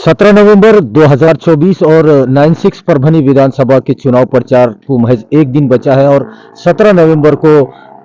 17 नवंबर 2024 और 96 परभनी विधानसभा के चुनाव प्रचार को महज एक दिन बचा है और 17 नवंबर को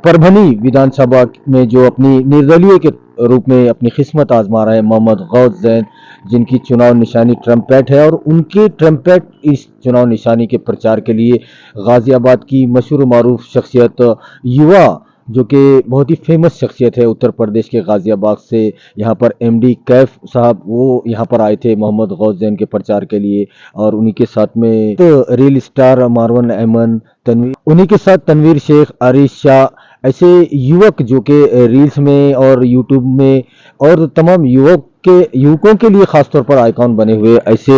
परभनी विधानसभा में जो अपनी निर्दलीय के रूप में अपनी किस्मत आजमा रहे हैं मोहम्मद गौस जैन, जिनकी चुनाव निशानी ट्रम्पेट है, और उनके ट्रम्पेट इस चुनाव निशानी के प्रचार के लिए गाजियाबाद की मशहूर मारूफ शख्सियत युवा, जो कि बहुत ही फेमस शख्सियत है उत्तर प्रदेश के गाजियाबाद से, यहाँ पर एमडी कैफ साहब वो यहाँ पर आए थे मोहम्मद गौस जैन के प्रचार के लिए। और उन्हीं के साथ में तो रील स्टार मारवन अहमद, तनवीर, उन्हीं के साथ तनवीर शेख, आरिश शाह, ऐसे युवक जो कि रील्स में और यूट्यूब में और तमाम युवकों के लिए खासतौर पर आइकॉन बने हुए ऐसे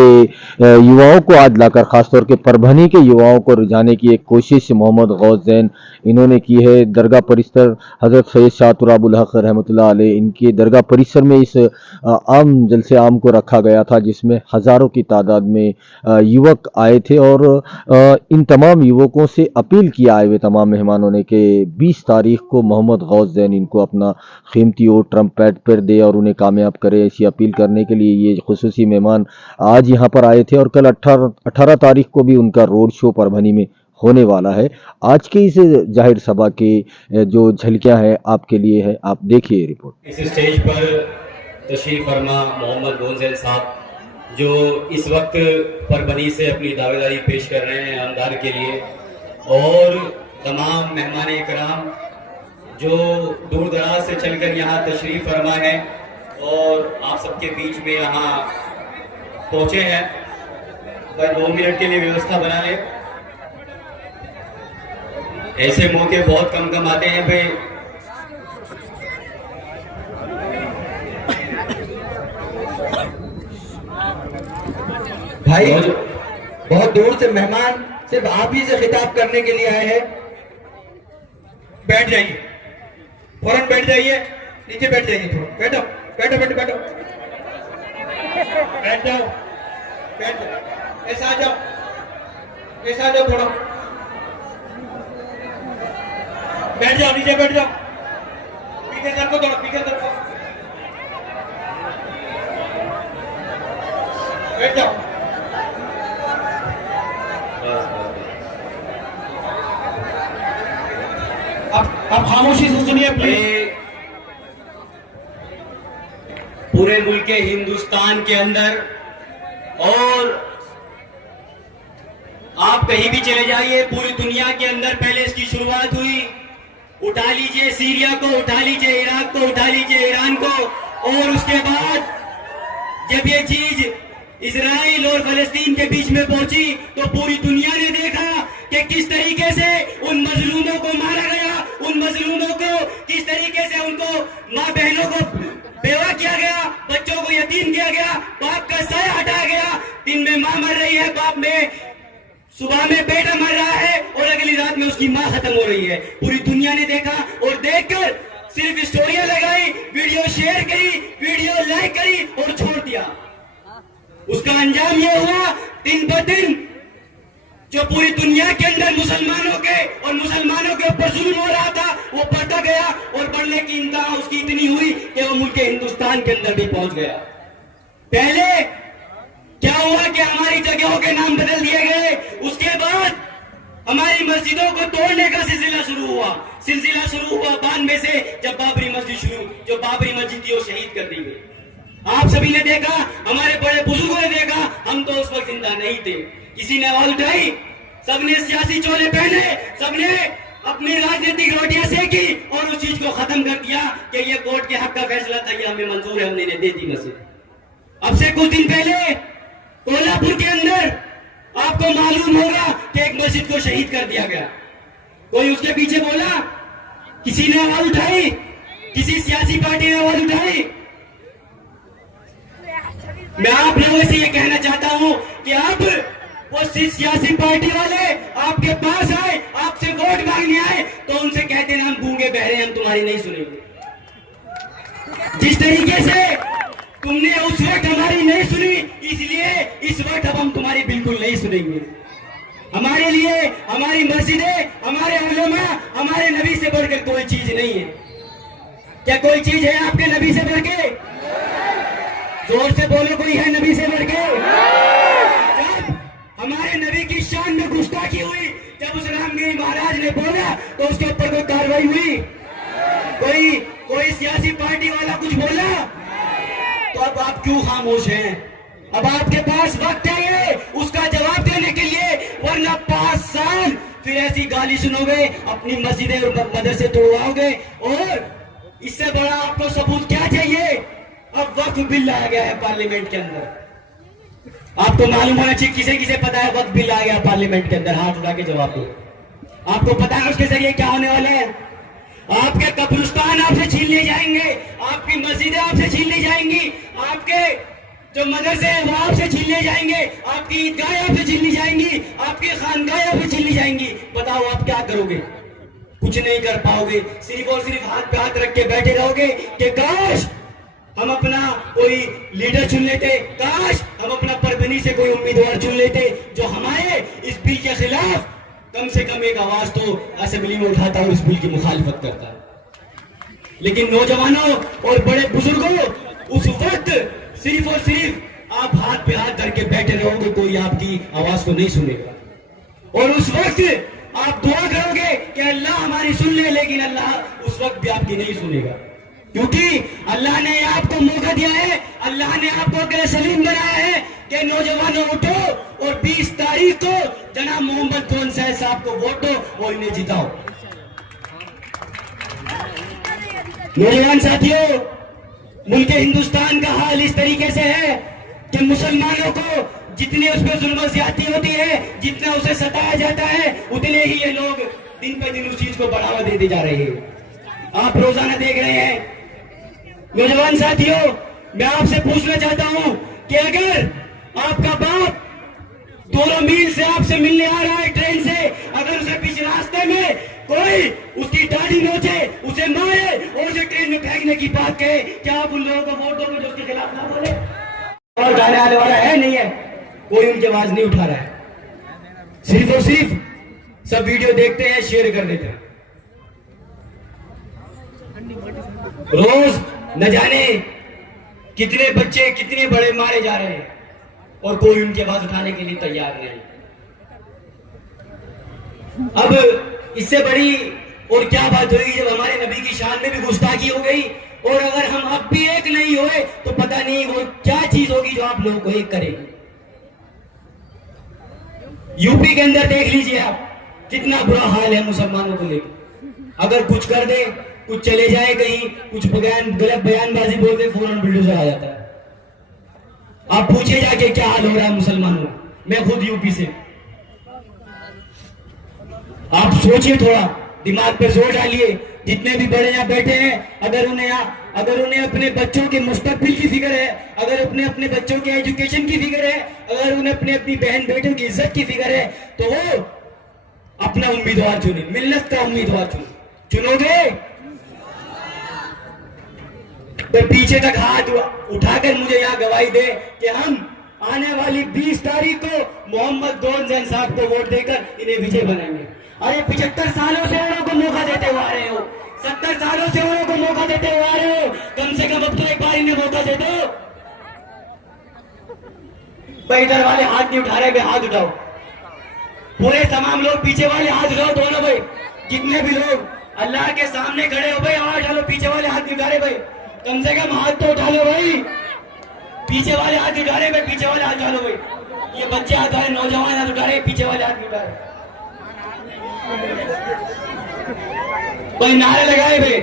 युवाओं को आज लाकर खासतौर के परभनी के युवाओं को रिझाने की एक कोशिश मोहम्मद गौस जैन इन्होंने की है। दरगाह परिसर हजरत सैयद शाह तुराबुल हक रहमतुल्लाह अलैह, इनके दरगाह परिसर में इस आम जलसे आम को रखा गया था, जिसमें हजारों की तादाद में युवक आए थे। और इन तमाम युवकों से अपील किया आए हुए तमाम मेहमानों ने कि 20 तारीख को मोहम्मद गौस जैन इनको अपना कीमती वोट ट्रम्प पैड पर दे और उन्हें कामयाब करे। ऐसी अपील करने के लिए ये खुसूसी मेहमान आज यहाँ पर आए थे और कल 18 तारीख को भी उनका रोड शो परभनी में होने वाला है। आज के इस जाहिर सभा की जो झलकियां हैं आपके लिए है, आप देखिए रिपोर्ट। इस स्टेज पर तशरीफ फरमा मोहम्मद गौस जैन साहब, जो इस वक्त परभनी से अपनी दावेदारी पेश कर रहे हैं आमदार के लिए, और तमाम मेहमान इकराम जो दूर दराज से चलकर यहाँ तशरीफ फरमा है और आप सबके बीच में यहाँ पहुंचे हैं। भाई 2 मिनट के लिए व्यवस्था बना ले, ऐसे मौके बहुत कम आते हैं भाई। भाई बहुत दूर से मेहमान सिर्फ आप ही से खिताब करने के लिए आए हैं। बैठ जाइए, फौरन बैठ जाइए, नीचे बैठ जाइए, थोड़ा बैठो बैठो बैठो बैठो, बैठ जाओ, बैठ जाओ, ऐसा आ जाओ, ऐसा आ जाओ, थोड़ा बैठ जाओ, नीचे बैठ जाओ, पीछे सर को, थोड़ा पीछे सर को, बैठ जाओ। अब खामोशी से सुनिए प्लीज। पूरे मुल्क के हिंदुस्तान के अंदर और आप कहीं भी चले जाइए, पूरी दुनिया के अंदर पहले इसकी शुरुआत हुई। उठा लीजिए सीरिया को, उठा लीजिए इराक को, उठा लीजिए ईरान को, और उसके बाद जब ये चीज इजराइल और फलस्तीन के बीच में पहुंची तो पूरी दुनिया ने देखा कि किस तरीके से उन मजलूमों को मारा गया, उन मजलूमों को किस तरीके से उनको माँ बहनों को बेवा किया गया, बच्चों को यतीम किया गया, बाप का साया हटाया गया। दिन में माँ मर रही है, बाप में सुबह में बेटा मर रहा है और अगली रात में उसकी माँ खत्म हो रही है। पूरी दुनिया ने देखा और देखकर सिर्फ स्टोरियां लगाई, वीडियो शेयर करी, वीडियो लाइक करी और छोड़ दिया। उसका अंजाम यह हुआ दिन ब दिन जो पूरी दुनिया के अंदर मुसलमानों के और मुसलमानों के ऊपर जुल्म हो रहा था, वो बढ़ता गया और बढ़ने की इंतहा उसकी इतनी हुई कि वो मुल्क हिंदुस्तान के अंदर भी पहुंच गया। पहले क्या हुआ कि हमारी जगहों के नाम बदल दिए गए, उसके बाद हमारी मस्जिदों को तोड़ने का सिलसिला शुरू हुआ। 92 से, जब बाबरी मस्जिद थी वो शहीद कर दी गई। आप सभी ने देखा, हमारे बड़े बुजुर्गों ने देखा, हम तो उस वक्त जिंदा नहीं थे। किसी ने आवाज उठाई, सबने सियासी चोले पहने, सबने अपनी राजनीतिक रोटियां सेकी और उस चीज को खत्म कर दिया कि ये कोर्ट के हक का फैसला था, ये हमें मंजूर है, हमने दे दी मस्जिद। अब से कुछ दिन पहले कोल्हापुर के अंदर आपको मालूम होगा कि एक मस्जिद को शहीद कर दिया गया। कोई उसके पीछे बोला, किसी ने आवाज उठाई, किसी सियासी पार्टी ने आवाज उठाई। मैं आप लोगों से ये कहना चाहता हूं कि अब वो सियासी पार्टी वाले आपके पास आए, आपसे वोट मांगने आए, तो उनसे कहते ना हम गूंगे बहरे, हम तुम्हारी नहीं सुनेंगे। जिस तरीके से तुमने उस वक्त हमारी नहीं सुनी, इसलिए इस वक्त अब हम तुम्हारी बिल्कुल नहीं सुनेंगे। हमारे लिए हमारी मस्जिदें, हमारे उलमा, हमारे नबी से बढ़कर कोई चीज नहीं है। क्या कोई चीज है आपके नबी से बढ़ के? जोर से बोलो, कोई है नबी से बढ़ के? जब हमारे नबी की शान में गुस्ताखी हुई, जब उस रामगिरी महाराज ने बोला तो उसके ऊपर कोई कार्रवाई हुई? कोई सियासी पार्टी वाला कुछ बोला? तो अब आप क्यों खामोश हैं? अब आपके पास वक्त है उसका जवाब देने के लिए, वरना 5 साल फिर ऐसी गाली सुनोगे, अपनी मस्जिदें और मदरसे तोड़वाओगे। और इससे बड़ा आपको सबूत क्या चाहिए? अब वक्फ बिल आ गया है पार्लियामेंट के अंदर। आपको मालूम होना चाहिए, किसे किसे पता है वक्फ बिल आ गया पार्लियामेंट के अंदर? हाथ उठा के जवाब दो। आपको पता है उसके जरिए क्या होने वाला है? आपके कब्रिस्तान आपसे छीन लिए जाएंगे, आपकी मस्जिदें आपसे छीन ली जाएंगी, आपके जो मदरसे हैं वो आपसे छीन लिए जाएंगे, आपकी ईदगाहें आपसे छीन ली जाएंगी, आपकी खानगाहें आपसे छीन ली जाएंगी। बताओ आप क्या करोगे? कुछ नहीं कर पाओगे, सिर्फ और सिर्फ हाथ पे हाथ रख के बैठे रहोगे कि काश हम अपना कोई लीडर चुन लेते, काश हम अपना परभनी से कोई उम्मीदवार चुन लेते जो हमारे इस बिल के खिलाफ कम से कम एक आवाज तो असेंबली में उठाता और इस बिल की मुखालिफत करता है। लेकिन नौजवानों और बड़े बुजुर्गों, उस वक्त सिर्फ और सिर्फ आप हाथ पे हाथ धर के बैठे रहोगे, कोई आपकी आवाज को नहीं सुनेगा। और उस वक्त आप दुआ करोगे कि अल्लाह हमारी सुन ले, लेकिन अल्लाह उस वक्त भी आपकी नहीं सुनेगा, क्योंकि अल्लाह ने आपको मौका दिया है, अल्लाह ने आपको अकल सलीम बनाया है कि नौजवानों उठो और 20 तारीख को जनाब मोहम्मद गोन साहब को वोट दो और इन्हें जिताओ। नौजवान साथियों, मुल्क हिंदुस्तान का हाल इस तरीके से है कि मुसलमानों को जितने उस पर जुल्म ज्यादती होती है, जितना उसे सताया जाता है, उतने ही ये लोग दिन पे दिन उस चीज को बढ़ावा देते जा रहे हैं। आप रोजाना देख रहे हैं। नौजवान साथियों, मैं आपसे पूछना चाहता हूं कि अगर आपका बाप 2 मील से आपसे मिलने आ रहा है ट्रेन से, अगर उसे बीच रास्ते में कोई उसकी दाढ़ी नोचे, उसे मारे और उसे ट्रेन में फेंकने की बात कहे, क्या आप उन लोगों को वोट दोगे जो उसके खिलाफ ना बोले? और उठाने आने वाला है नहीं है, कोई उनकी आवाज नहीं उठा रहा है। सिर्फ और सिर्फ सब वीडियो देखते हैं, शेयर कर देते हैं। रोज न जाने कितने बच्चे कितने बड़े मारे जा रहे हैं और कोई उनकी आवाज उठाने के लिए तैयार नहीं। अब इससे बड़ी और क्या बात होगी जब हमारे नबी की शान में भी गुस्ताखी हो गई, और अगर हम अब भी एक नहीं हुए तो पता नहीं वो क्या चीज होगी जो आप लोगों को एक करेगी। यूपी के अंदर देख लीजिए आप, कितना बुरा हाल है मुसलमानों को लेकर। अगर कुछ कर दे, कुछ चले जाए कहीं, कुछ गलत बयानबाजी बोल दे, फौरन बुलडोजर आ जाता है। आप पूछिए जाके क्या हाल हो रहा है मुसलमानों का। मैं खुद यूपी से। आप सोचिए, थोड़ा दिमाग पे जोर डालिए। जितने भी बड़े यहाँ बैठे हैं, अगर उन्हें अपने बच्चों के मुस्तकबिल की फिक्र है, अगर अपने बच्चों के एजुकेशन की फिक्र है, अगर उन्हें अपनी बहन बेटों की इज्जत की फिक्र है, तो वो अपना उम्मीदवार चुने, मिल्लत का उम्मीदवार चुनोगे तो पीछे तक हाथ उठाकर मुझे यहाँ गवाही दे कि हम आने वाली 20 तारीख को मोहम्मद गोन जैन साहब को वोट देकर इन्हें विजय बनाएंगे। अरे 75 सालों से उन्हों को मौका देते हुए आ रहे हो, 70 सालों से उन्हों को मौका देते हुए आ रहे हो, कम से कम अब तो एक बार इन्हें मौका दे दो। भाई इधर वाले हाथ नहीं उठा रहे, भाई हाथ उठाओ। पूरे तमाम लोग पीछे वाले हाथ उठाओ, दोनों भाई, जितने भी लोग अल्लाह के सामने खड़े हो भाई आवाज उठा लो। पीछे वाले हाथ नहीं उठा रहे भाई, कम से कम हाथ तो उठा लो भाई। पीछे वाले हाथ उठा रहे भाई, पीछे वाले हाथ उठा लो भाई। ये बच्चे हाथ उठा रहे, नौजवान हाथ उठा रहे, पीछे वाले हाथ नहीं उठा रहे भाई। नारे लगाए भाई,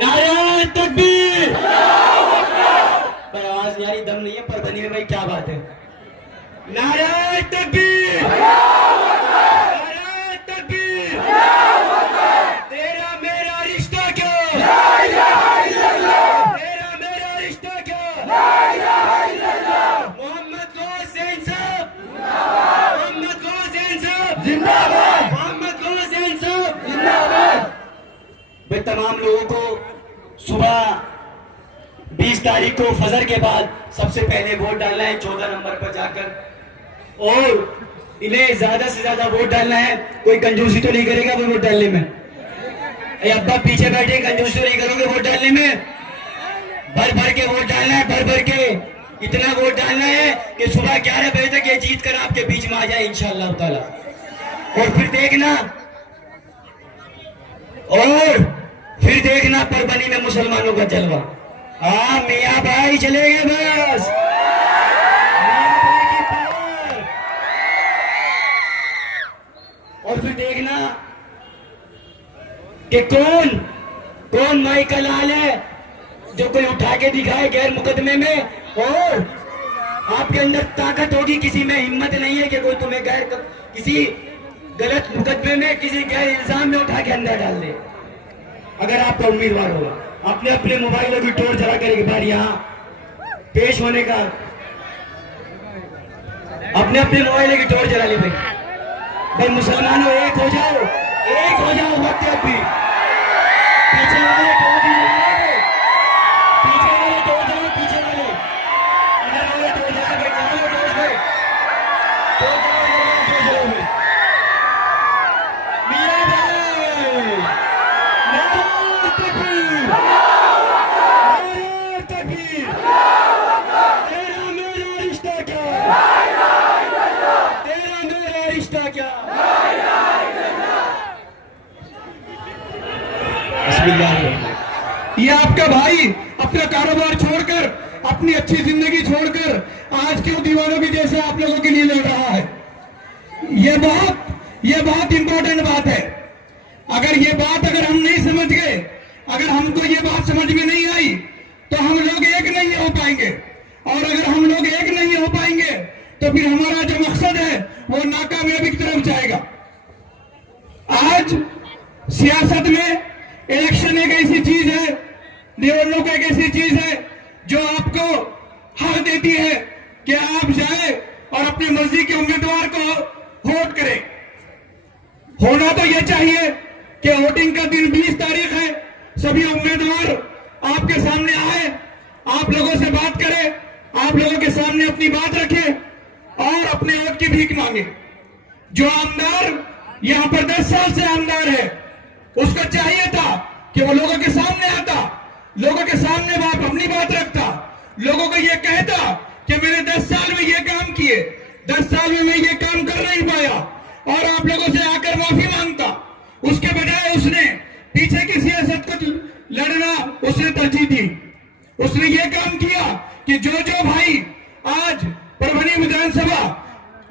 नारे तकबीर। भाई आवाज यारी दम नहीं है पर बनी है भाई, क्या बात है। नारे तकबीर, नारे तकबीर। तेरा मेरा रिश्ता क्या, तेरा मेरा रिश्ता क्या। मोहम्मद गोन साहब, मोहम्मद गोन साहब जिंदाबाद, मोहम्मद गोन साहब जिंदाबाद। भाई तमाम लोगों को सुबह 20 तारीख को फजर के बाद सबसे पहले वोट डालना है 14 नंबर पर जाकर, और इन्हें ज्यादा से ज्यादा वोट डालना है। कोई कंजूसी तो नहीं करेगा वो वोट डालने में? अब्बा पीछे बैठे, कंजूसी तो नहीं करोगे वोट डालने में? भर भर के वोट डालना है, भर भर के। इतना वोट डालना है कि सुबह 11 बजे तक ये जीत कर आपके बीच में आ जाए इंशाअल्लाह ताला। और फिर देखना परभनी में मुसलमानों का जलवा। हाँ मियाँ भाई चले गए बस, मियाँ भाई की पावर। और फिर देखना कि कौन माई का लाल है जो कोई उठा के दिखाए गैर मुकदमे में, और आपके अंदर ताकत होगी, किसी में हिम्मत नहीं है कि कोई तुम्हें किसी गलत मुकदमे में, किसी गैर इल्जाम में उठा के अंदर डाल दे। अगर आपका उम्मीदवार होगा, अपने अपने मोबाइलों की टोर जला कर एक बार यहाँ पेश होने का, अपने अपने मोबाइलों की टोर जला ले भाई मुसलमानों एक हो जाओ, वक्त है अभी। पीछे वाले टोर भी जला दो, पीछे वाले टोर जलाओ, पीछे वाले अगर वाले टोर जला के जला लो टोर पे, टोर जलाओ भाई। मियां भाई नारे तकबीर, नारे तकबीर। तेरा मेरा रिश्ता क्या, तेरा मेरा रिश्ता क्या। ये आपका भाई अपना कारोबार छोड़कर, अपनी अच्छी जिंदगी छोड़कर आज के दीवारों की जैसे आप लोगों के लिए लड़ रहा है। ये बहुत इंपॉर्टेंट बात है। अगर हम नहीं समझ गए, अगर हमको ये बात समझ में नहीं आई, तो हम लोग एक नहीं हो पाएंगे। और अगर हम लोग एक नहीं हो पाएंगे तो फिर हमारा जो मकसद है वो नाकामयाबी की तरफ जाएगा। आज सियासत में इलेक्शन एक ऐसी चीज है, निवडणूक एक ऐसी चीज है जो आपको हक देती है कि आप जाए और अपनी मर्जी के उम्मीदवार को वोट करें। होना तो यह चाहिए कि वोटिंग का दिन 20 तारीख है, सभी उम्मीदवार आपके सामने आए, आप लोगों से बात करें, आप लोगों के सामने अपनी बात रखें और अपने वोट की भीख मांगे। जो आमदार यहां पर 10 साल से आमदार है, उसको चाहिए था कि वो लोगों के सामने आता, लोगों के सामने अपनी बात रखता, लोगों को ये कहता कि मैंने 10 साल में ये काम किए, 10 साल में मैं ये काम कर नहीं पाया, और आप लोगों से आकर माफी मांगता। उसके बजाय उसने पीछे की सियासत को लड़ना उसने तरजीह दी। उसने ये काम किया कि जो भाई आज परभनी विधानसभा,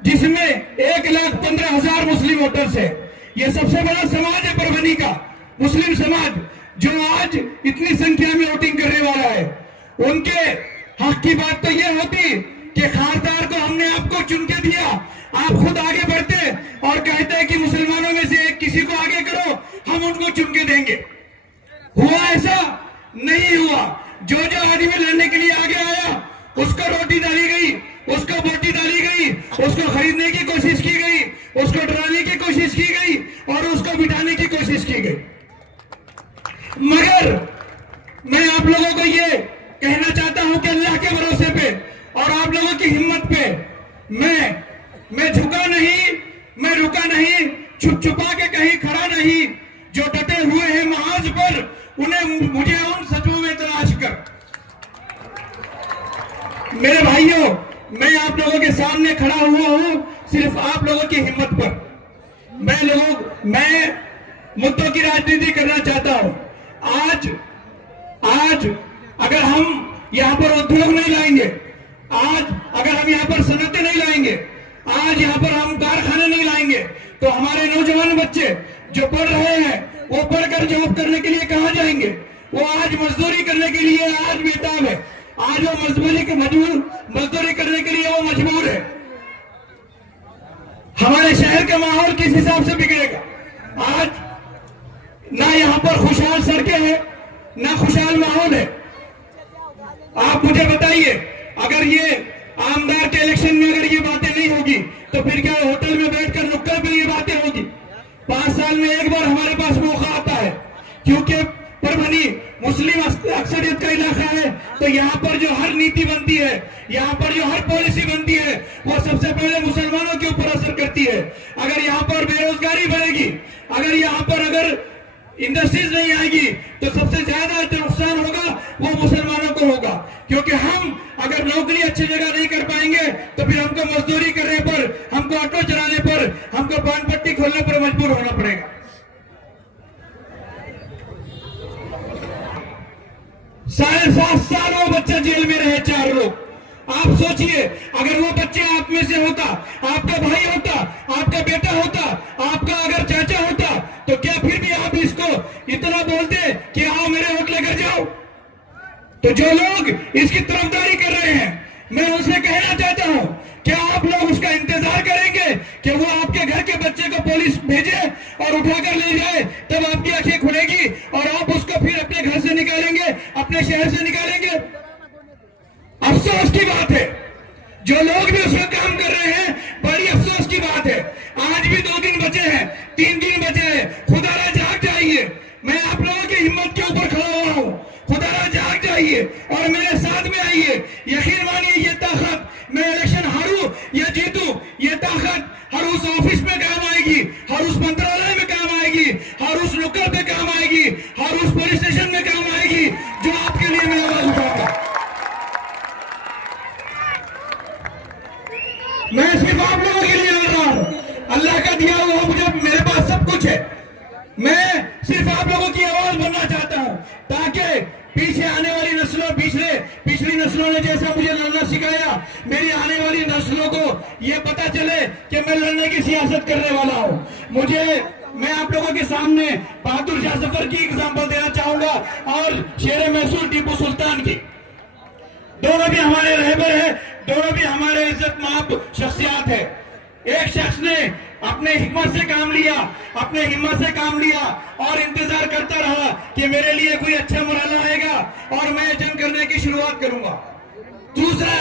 जिसमें 1,15,000 मुस्लिम वोटर्स है, ये सबसे बड़ा समाज है परभनी का, मुस्लिम समाज, जो आज इतनी संख्या में वोटिंग करने वाला है, उनके हक की बात तो ये होती कि खासदार को हमने आपको चुन के दिया, आप खुद आगे बढ़ते और कहते कि मुसलमानों में से किसी को आगे करो, हम उनको चुन के देंगे। हुआ ऐसा नहीं हुआ। जो आदमी लड़ने के लिए आगे आया, उसको रोटी डाली गई, उसको बोटी डाली गई, उसको खरीदने की कोशिश की गई, उसको डराने की कोशिश की गई और उसको बिठाने की कोशिश की गई। मगर मैं आप लोगों को ये कहना चाहता हूं कि अल्लाह के भरोसे पे और आप लोगों की हिम्मत पे मैं झुका नहीं, मैं रुका नहीं, छुपा के कहीं खड़ा नहीं। जो डटे हुए हैं महाज पर, उन्हें मुझे उन सचों में तलाश कर। मेरे भाइयों, मैं आप लोगों के सामने खड़ा हुआ हूं सिर्फ आप लोगों की हिम्मत पर। मैं मुद्दों की राजनीति करना चाहता हूं। आज अगर हम यहां पर उद्योग नहीं लाएंगे, आज अगर हम यहां पर सनतें नहीं लाएंगे, आज यहां पर हम कारखाने नहीं लाएंगे, तो हमारे नौजवान बच्चे जो पढ़ रहे हैं वो पढ़कर जॉब करने के लिए कहां जाएंगे? वो आज मजदूरी करने के लिए आज बेताब है, आज वो मजदूरी करने के लिए वो मजबूर है। हमारे शहर का माहौल किस हिसाब से बिगड़ेगा? आज ना यहां पर खुशहाल सड़कें हैं, ना खुशहाल माहौल है। आप मुझे बताइए, अगर ये आमदार के इलेक्शन में अगर ये बातें नहीं होगी तो फिर क्या होटल में बैठकर नुक्कड़ पे ये बातें होगी? 5 साल में एक बार हमारे पास मौका आता है, क्योंकि परभनी मुस्लिम अक्सरियत का इलाका है, तो यहाँ पर जो हर नीति बनती है, यहाँ पर जो हर पॉलिसी बनती है, वो सबसे पहले मुसलमानों के ऊपर असर करती है। अगर यहाँ पर बेरोजगारी बढ़ेगी, अगर यहाँ पर इंडस्ट्रीज नहीं आएगी, तो सबसे ज्यादा जो नुकसान होगा वो मुसलमानों को होगा। क्योंकि हम अगर नौकरी अच्छी जगह नहीं कर पाएंगे तो फिर हमको मजदूरी करने पर, हमको ऑटो चलाने पर, हमको पान पट्टी खोलने पर मजबूर होना पड़ेगा। 7.5 साल वो बच्चा जेल में रहे, 4 लोग। आप सोचिए, अगर वो बच्चे आप में से होता, आपका भाई होता, आपका बेटा होता, आपका अगर चाचा होता, तो क्या फिर भी आप इसको इतना बोलते कि आओ मेरे वोट लेकर जाओ? तो जो लोग इसकी तरफदारी कर रहे हैं, मैं उनसे कहना चाहता हूं, क्या आप लोग उसका इंतजार करेंगे कि वो आपके घर के बच्चे को पुलिस भेजे और उठाकर ले जाए? तब आपकी आंखें खुलेगी और आप उसको फिर अपने घर से निकालेंगे, अपने शहर से निकालेंगे। अफसोस की बात है, जो लोग भी उसका काम कर रहे हैं, बड़ी अफसोस की बात है। आज भी 2 दिन बचे हैं, 3 दिन बचे हैं। खुदारा जाग जाइए, मैं आप लोगों की हिम्मत के ऊपर खड़ा हुआ हूं। खुदारा जाग जाइए और मेरे साथ में आइए। यकीन मानिए, ये ताकत, मैं इलेक्शन हारूं या जीतूं, ये ताकत हर उस ऑफिस में काम आएगी, हर उस मंत्रालय में काम आएगी, हर उस नुक्कड़ पे काम आएगी, हर उस पुलिस स्टेशन में काम आएगी जो आपके लिए मैं आवाज उठाऊंगा। मैं सिर्फ आप लोगों के लिए लड़ रहा हूं। अल्लाह का दिया हुआ मुझे, मेरे पास सब कुछ है। मैं सिर्फ आप लोगों की आवाज बनना चाहता हूं, ताकि पीछे आने वाली नस्लों, पिछली नस्लों ने जैसा मुझे लड़ना सिखाया, मेरी आने वाली नस्लों को यह पता चले कि मैं लड़ने की सियासत करने वाला हूं। मैं आप लोगों के सामने बहादुर शाह जफर की एग्जाम्पल देना चाहूंगा और शेर मैसूर टीपू सुल्तान की। दोनों भी हमारे रहबर है, दोनों भी हमारे इज्जत माब शख्सियात है। एक शख्स ने अपने हिम्मत से काम लिया, अपने हिम्मत से काम लिया और इंतजार करता रहा कि मेरे लिए कोई अच्छा मरहला आएगा और मैं जंग करने की शुरुआत करूंगा। दूसरा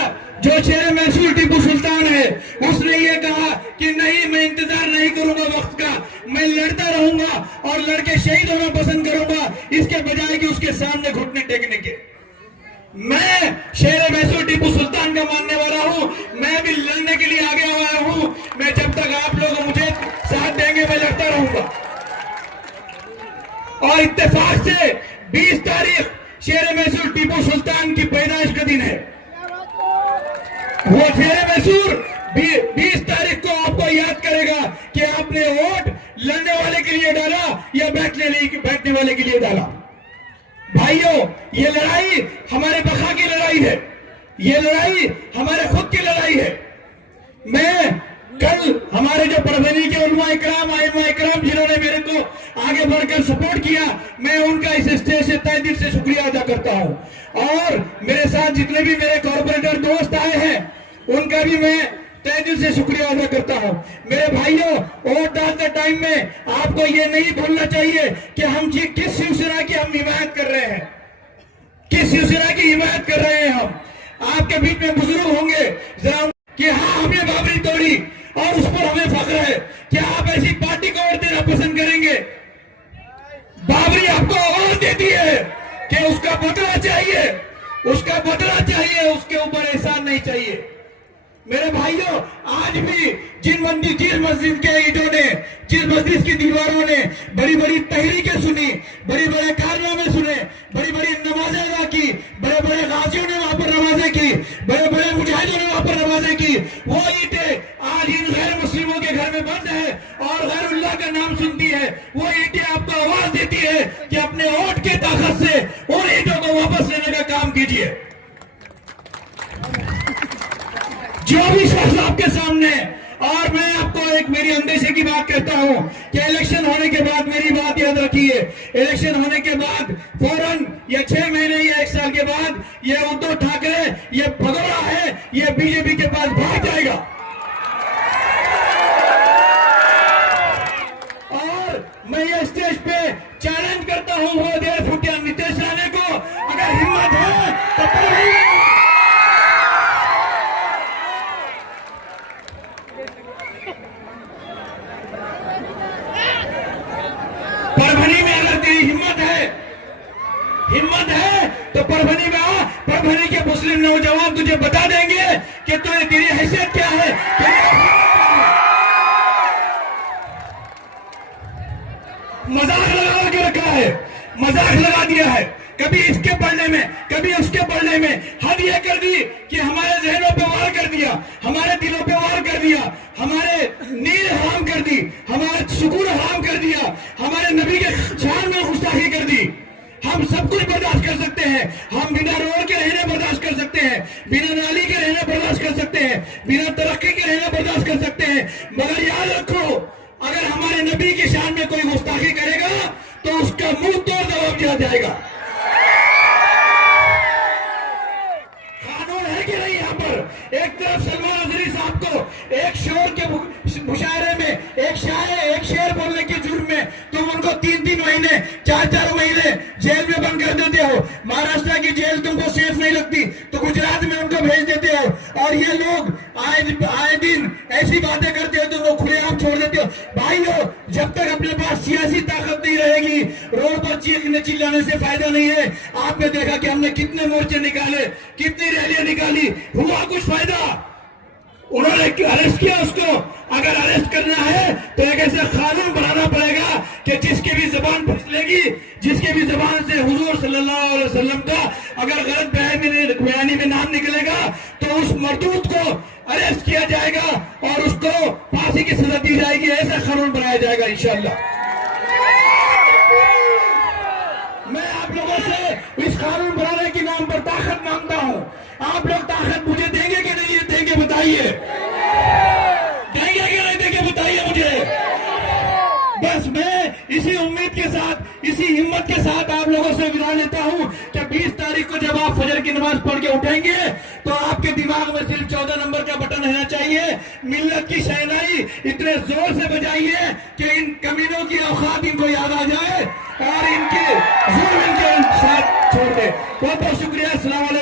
जो शेर मैसूर टीपू सुल्तान है, उसने ये कहा कि नहीं, मैं इंतजार नहीं करूंगा वक्त का, मैं लड़ता रहूंगा और लड़के शहीद होना पसंद करूंगा, इसके बजाय कि उसके सामने घुटने टेकने के। मैं शेर मैसूर टीपू सुल्तान का मानने वाला हूं, मैं भी लड़ने के लिए आगे आया हूं। मैं जब तक आप लोग मुझे साथ देंगे, मैं लड़ता रहूंगा। और इत्तेफाक से 20 तारीख शेर मैसूर टीपू सुल्तान की पैदाइश का दिन है। वो शेर मैसूर 20 तारीख को आपको याद करेगा कि आपने वोट लड़ने वाले के लिए डाला या बैठने वाले के लिए डाला। भाइयों, ये लड़ाई हमारे बखा की लड़ाई है, ये लड़ाई हमारे खुद की लड़ाई है। मैं कल हमारे जो परभनी के उलमा इकराम, आइमा इकराम, जिन्होंने मेरे को आगे बढ़कर सपोर्ट किया, मैं उनका इस स्टेज से तहे दिल से शुक्रिया अदा करता हूं। और मेरे साथ जितने भी मेरे कॉर्पोरेटर दोस्त आए हैं, उनका भी मैं तहे दिल से शुक्रिया अदा करता हूं। मेरे भाइयों, वोट डालते टाइम में आपको ये नहीं भूलना चाहिए कि हम किस शिवसेना की हम हिमायत कर रहे हैं, किस शिवसेना की हिमायत कर रहे हैं। हम आपके बीच में बुजुर्ग होंगे जरा कि हाँ, हमने बाबरी तोड़ी और उस पर हमें फख्र है। क्या आप ऐसी पार्टी को वोट देना पसंद करेंगे? बाबरी आपको आवाज देती है कि उसका बदला चाहिए, उसका बदला चाहिए, उसके ऊपर एहसान नहीं चाहिए। मेरे भाइयों, आज भी जिस मस्जिद के ईंटों ने, जिस मस्जिद की दीवारों ने बड़ी बड़ी तहरीकें सुनी, बड़ी बड़े कारनामे सुने, बड़ी बड़ी नमाजें अदा की, बड़े बड़े गाजियों ने वहां पर नमाजें की, बड़े बड़े मुजाहिदों ने वहां पर नमाजें की, वो ईंटें आज इन गैर मुस्लिमों के घर में बंद है और गैरुल्लाह का नाम सुनती है। वो ईंटें आपको आवाज देती है कि अपने वोट की ताकत से उन ईंटों को वापस लेने का काम कीजिए। जो भी शख्स आपके सामने, और मैं आपको एक मेरी अंदेशे की बात कहता हूं कि इलेक्शन होने के बाद, मेरी बात याद रखिए, इलेक्शन होने के बाद फौरन या 6 महीने या 1 साल के बाद ये उद्धव ठाकरे, ये भगोड़ा है, ये बीजेपी के पास भाग जाएगा। और मैं ये स्टेज पे चैलेंज करता हूं वो 1.5 फुटिया नीतीश राणे को, अगर हिम्मत है तो परभनी में अगर तेरी हिम्मत है तो परभनी में आ। परभनी के मुस्लिम नौजवान तुझे बता देंगे कि तेरी हैसियत क्या है। मजाक लगा के रखा है, मजाक लगा दिया है, कभी इसके पढ़ने में, कभी उसके पढ़ने में, हर बुनियाद ये कर दी कि हमारे जहनों पे वार कर दिया, हमारे दिलों पे वार कर दिया, हमारे नींद हराम कर दी, हमारा सुकून हराम कर दिया, हमारे नबी के शान में गुस्ताखी कर दी। हम सब कुछ बर्दाश्त कर सकते हैं, हम बिना रोड के रहना बर्दाश्त कर सकते हैं, बिना नाली के रहना बर्दाश्त कर सकते हैं, बिना तरक्की के रहना बर्दाश्त कर सकते हैं, मगर याद रखो अगर हमारे नबी की शान में कोई गुस्ताखी करेगा तो उसका मुंह तोड़ जवाब दिया जाएगा। कानून है कि नहीं यहाँ पर? एक तरफ सलमान अजहरी साहब को एक शोर के मुशायरे में एक शेर बोलने के जुर्म में तुम उनको 3-3 महीने 4-4 महीने जेल में बंद कर देते हो। महाराष्ट्र की जेल तुमको सेफ नहीं लगती तो गुजरात में उनको भेज देते हो, और ये लोग आए दिन ऐसी बातें करते हो तो वो खुलेआम छोड़ देते हो। भाइयों, जब तक अपने पास सियासी ताकत नहीं रहेगी, रोड पर चीखने चिल्लाने से फायदा नहीं है। आपने देखा कि हमने कितने मोर्चे निकाले, कितनी रैलियां निकाली, हुआ कुछ फायदा? उन्होंने अरेस्ट किया उसको। अगर अरेस्ट करना है तो एक ऐसा कानून बनाना पड़ेगा कि जिसकी भी जबान फिसलेगी, जिसके भी जबान से हुजूर सल्लल्लाहु अलैहि वसल्लम का अगर गलत बयानी में नाम निकलेगा तो उस मरदूद को अरेस्ट किया जाएगा और उसको फांसी की सजा दी जाएगी। ऐसा कानून बनाया जाएगा इंशाअल्लाह। मैं आप लोगों से इस कानून बनाने के नाम पर ताकत मांगता हूं। आप लोग ताकत मुझे देंगे कि नहीं देंगे बताइए? देंगे कि नहीं देंगे बताइए मुझे? बस मैं इसी उम्मीद के साथ, इसी हिम्मत के साथ आप लोगों से विदा लेता हूं कि 20 तारीख को जब आप फजर की नमाज पढ़ के उठेंगे तो आपके दिमाग में सिर्फ 14 नंबर का बटन रहना चाहिए। मिल्लत की शहनाई इतने जोर से बजाइए कि इन कमीनों की औकात इनको याद आ जाए और इनके जुल्म इनके साथ छोड़ दे। बहुत बहुत शुक्रिया। अस्सलाम वालेकुम।